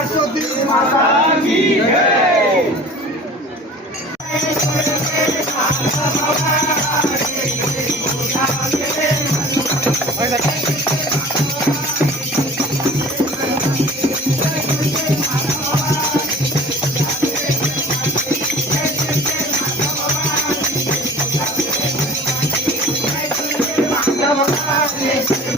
I माता की Thank you.